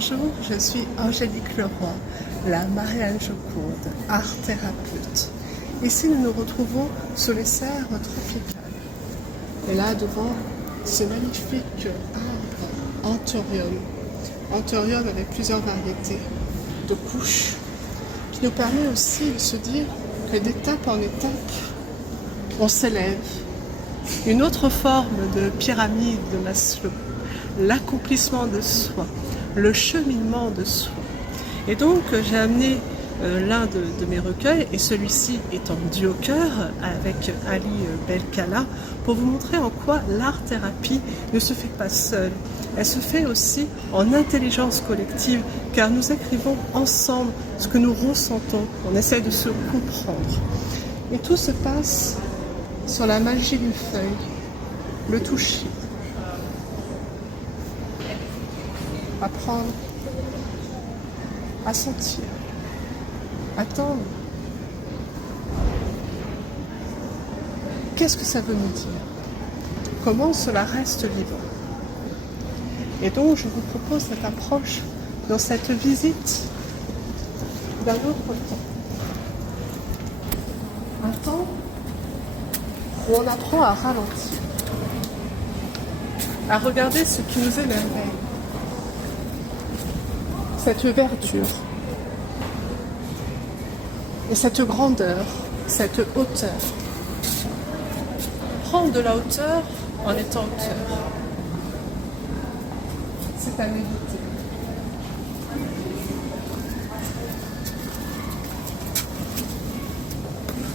Bonjour, je suis Angélique Leroy, la Marianne Joconde, art thérapeute. Ici, nous nous retrouvons sous les serres tropicales. Et là, devant, ce magnifique arbre Anthurium. Anthurium avec plusieurs variétés de couches, qui nous permet aussi de se dire que d'étape en étape, on s'élève. Une autre forme de pyramide de Maslow, l'accomplissement de soi, le cheminement de soi. Et donc j'ai amené l'un de mes recueils, et celui-ci est en duo cœur avec Ali Belkala, pour vous montrer en quoi l'art-thérapie ne se fait pas seule. Elle se fait aussi en intelligence collective, car nous écrivons ensemble ce que nous ressentons, on essaie de se comprendre. Et tout se passe sur la magie d'une feuille, le toucher. Apprendre à sentir, attendre. Qu'est-ce que ça veut nous dire? Comment cela reste vivant? Et donc je vous propose cette approche dans cette visite d'un autre temps. Un temps où on apprend à ralentir, à regarder ce qui nous émerveille. Cette verdure et cette grandeur, cette hauteur. Prendre de la hauteur en étant hauteur, c'est à méditer.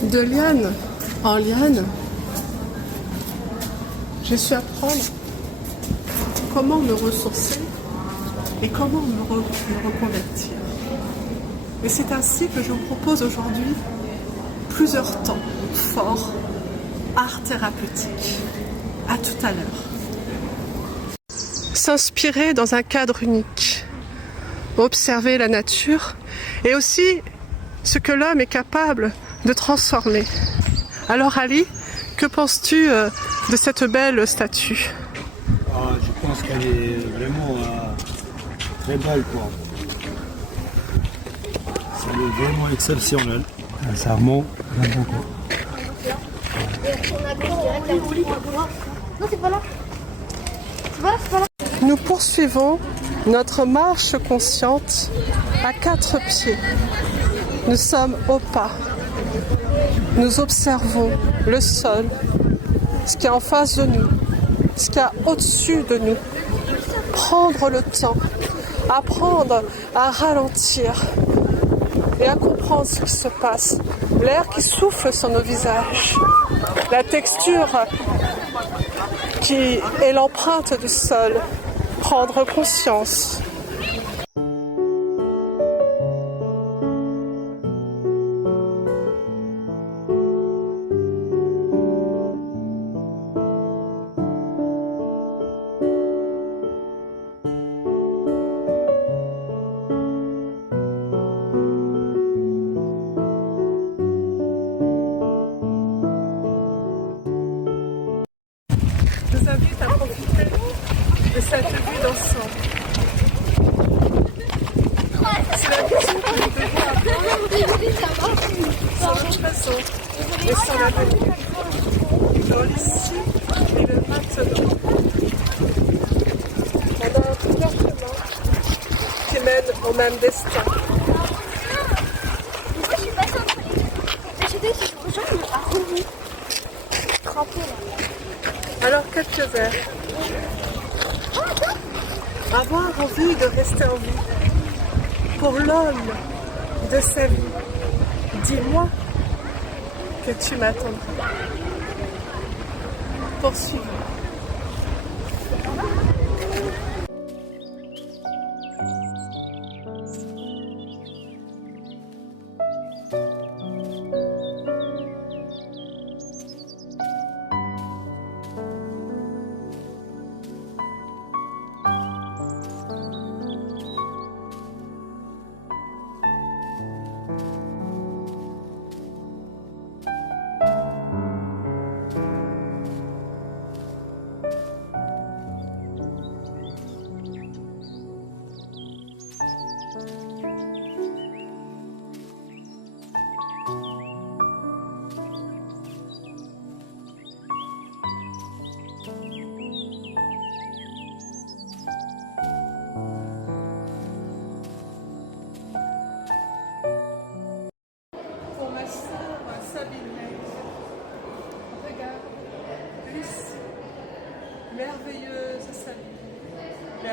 De liane en liane, j'ai su apprendre comment me ressourcer et comment me reconvertir. Et c'est ainsi que je vous propose aujourd'hui plusieurs temps forts, art thérapeutique. À tout à l'heure. S'inspirer dans un cadre unique, observer la nature et aussi ce que l'homme est capable de transformer. Alors Ali, que penses-tu de cette belle statue? Je pense qu'elle est vraiment très belle, quoi. C'est vraiment exceptionnel. Sincèrement, j'aime beaucoup. Non, c'est pas là. C'est pas là. Nous poursuivons notre marche consciente à 4 pieds. Nous sommes au pas. Nous observons le sol, ce qui est en face de nous, ce qu'il y a au-dessus de nous. Prendre le temps, apprendre à ralentir et à comprendre ce qui se passe. L'air qui souffle sur nos visages, la texture qui est l'empreinte du sol. Prendre conscience. Je vous invite à profiter de cette vue d'ensemble. C'est la vision que nous devons avoir sur le présent et sur l'avenir, dans l'ici et le maintenant. On a plusieurs chemins qui mènent au même destin. Moi, je suis passée entre les. J'ai dit que je suis pas revenu. Trempé là. Alors quelques vers. Avoir envie de rester en vie. Pour l'homme de sa vie, dis-moi que tu m'attendras. Poursuivons.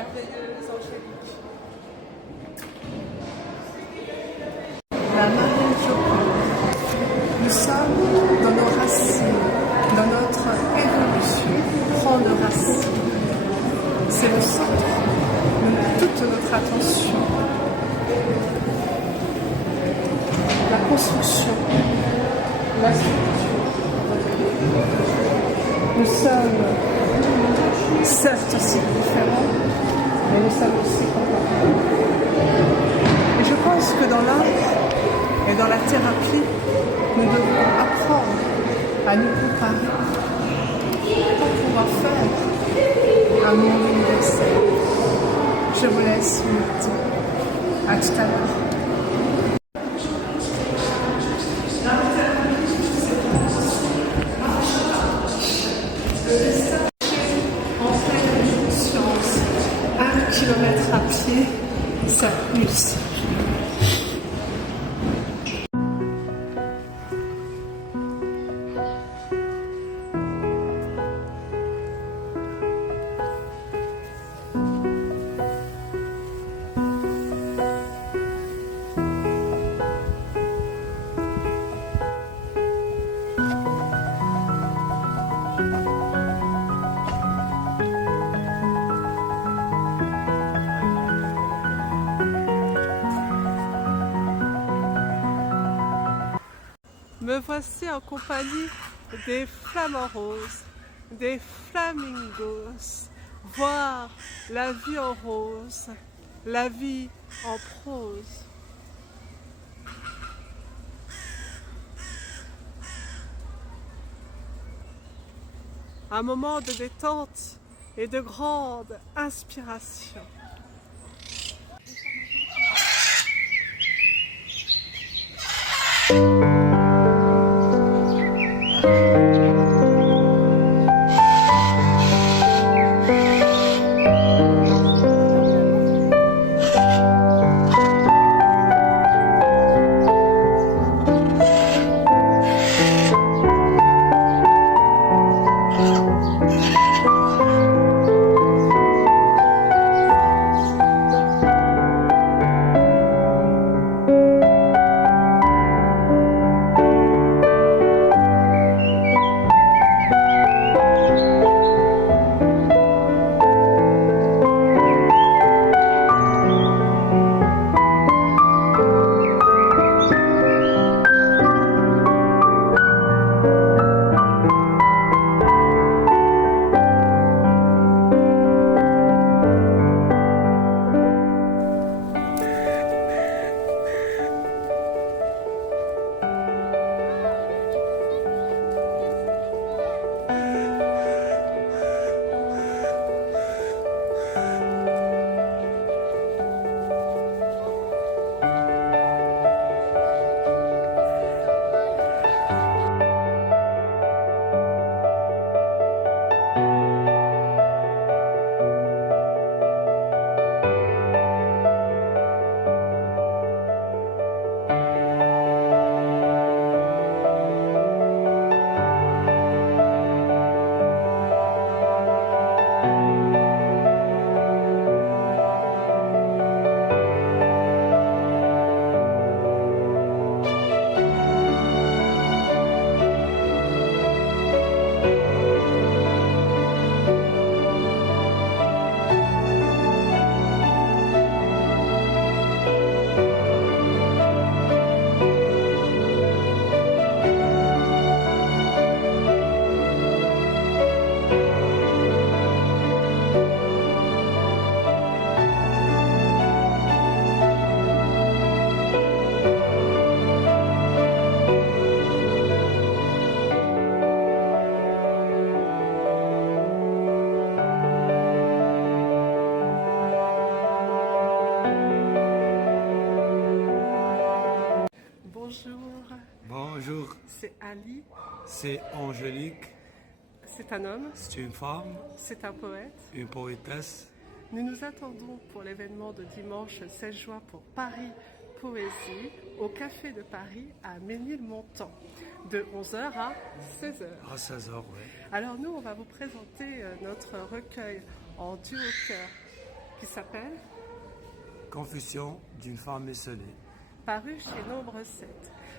merveilleuse Angélique. La Marianne Joconde. Nous sommes dans nos racines, dans notre évolution, prendre racine. C'est le centre de toute notre attention. La construction, la structure. Nous sommes certes aussi différents, mais nous sommes aussi complémentaires. Et je pense que dans l'art et dans la thérapie, nous devons apprendre à nous comparer pour pouvoir faire un monde universel. Je vous laisse méditer. À tout à l'heure. En pleine conscience, 1 kilomètre à pied, ça pulse. Me voici en compagnie des flamants roses, des flamingos, voir la vie en rose, la vie en prose. Un moment de détente et de grande inspiration. Bonjour, C'est Ali, c'est Angélique, c'est un homme, c'est une femme, c'est un poète. une poétesse. Nous nous attendons pour l'événement de dimanche 16 juin pour Paris Poésie au Café de Paris à Ménilmontant de 11h à 16h. À 16h, oui. Alors nous, on va vous présenter notre recueil en duo cœur qui s'appelle Confession d'une femme esselée. paru chez Nombre 7.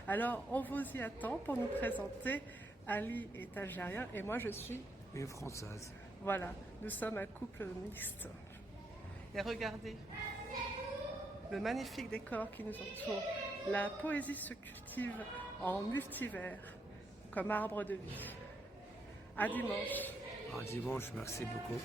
Alors, on vous y attend pour nous présenter. Ali est algérien et moi je suis... Une française. Voilà, nous sommes un couple mixte. Et regardez le magnifique décor qui nous entoure. La poésie se cultive en multivers, comme arbre de vie. À dimanche. À dimanche, merci beaucoup.